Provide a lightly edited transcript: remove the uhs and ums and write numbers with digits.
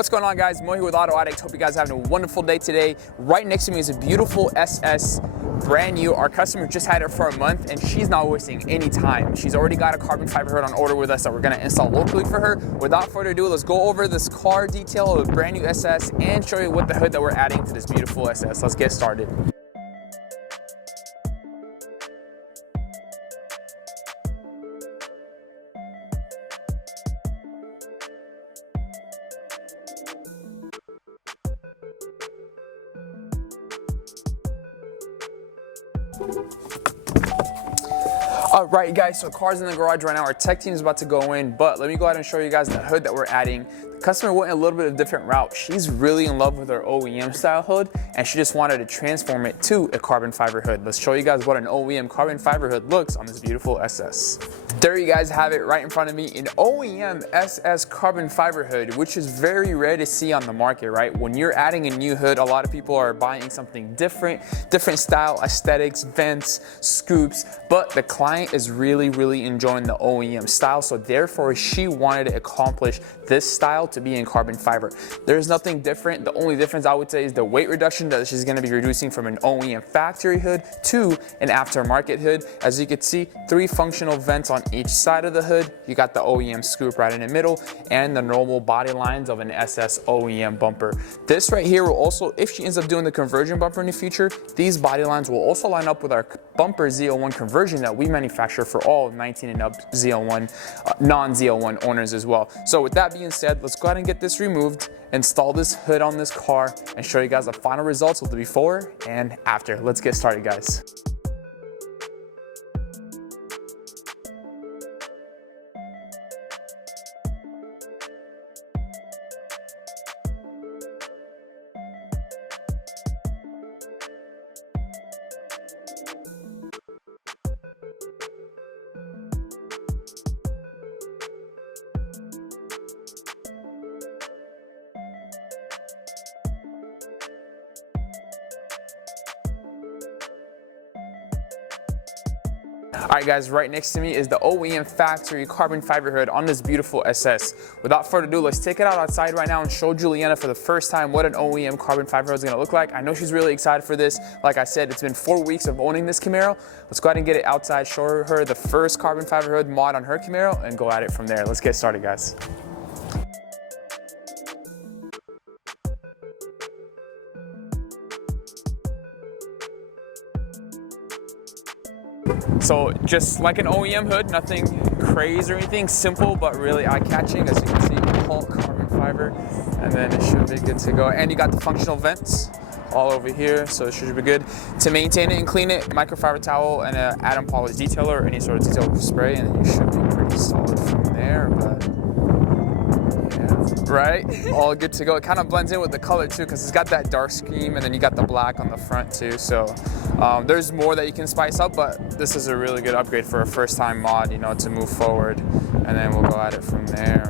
What's going on, guys? Mo here with Auto Addict. Hope you guys are having a wonderful day today. Right next to me is a beautiful SS, brand new. Our customer just had it for a month and she's not wasting any time. She's already got a carbon fiber hood on order with us that we're gonna install locally for her. Without further ado, let's go over this car detail of a brand new SS and show you what the hood that we're adding to this beautiful SS. Let's get started. Alright guys, so car's in the garage right now. Our tech team is about to go in, but let me go ahead and show you guys the hood that we're adding. The customer went a little bit of a different route. She's really in love with her OEM style hood and she just wanted to transform it to a carbon fiber hood. Let's show you guys what an OEM carbon fiber hood looks on this beautiful SS. There you guys have it right in front of me, an OEM SS carbon fiber hood, which is very rare to see on the market, right? When you're adding a new hood, a lot of people are buying something different style, aesthetics, vents, scoops, but the client is really enjoying the OEM style, so therefore she wanted to accomplish this style to be in carbon fiber. There's nothing different. The only difference I would say is the weight reduction that she's going to be reducing from an OEM factory hood to an aftermarket hood. As you can see, 3 functional vents on each side of the hood. You got the OEM scoop right in the middle and the normal body lines of an SS OEM bumper. This right here will also, if she ends up doing the conversion bumper in the future, these body lines will also line up with our bumper Z01 conversion that we manufacture for all 19 and up Z01, non-Z01 owners as well. So with that being said, let's go ahead and get this removed, install this hood on this car, and show you guys the final results of the before and after. Let's get started, guys. Alright guys, right next to me is the OEM factory carbon fiber hood on this beautiful SS. Without further ado, let's take it outside right now and show Juliana for the first time what an OEM carbon fiber hood is going to look like. I know she's really excited for this. Like I said, it's been 4 weeks of owning this Camaro. Let's go ahead and get it outside, show her the first carbon fiber hood mod on her Camaro, and go at it from there. Let's get started, guys. So just like an OEM hood, nothing crazy or anything, simple but really eye-catching. As you can see, all carbon fiber, and then it should be good to go. And you got the functional vents all over here, so it should be good. To maintain it and clean it, microfiber towel and an atom polish detailer or any sort of detail spray, and you should be pretty solid from there. But yeah, right? All good to go. It kind of blends in with the color too, because it's got that dark scheme, and then you got the black on the front too. So there's more that you can spice up, but this is a really good upgrade for a first-time mod, you know, to move forward. And then we'll go at it from there.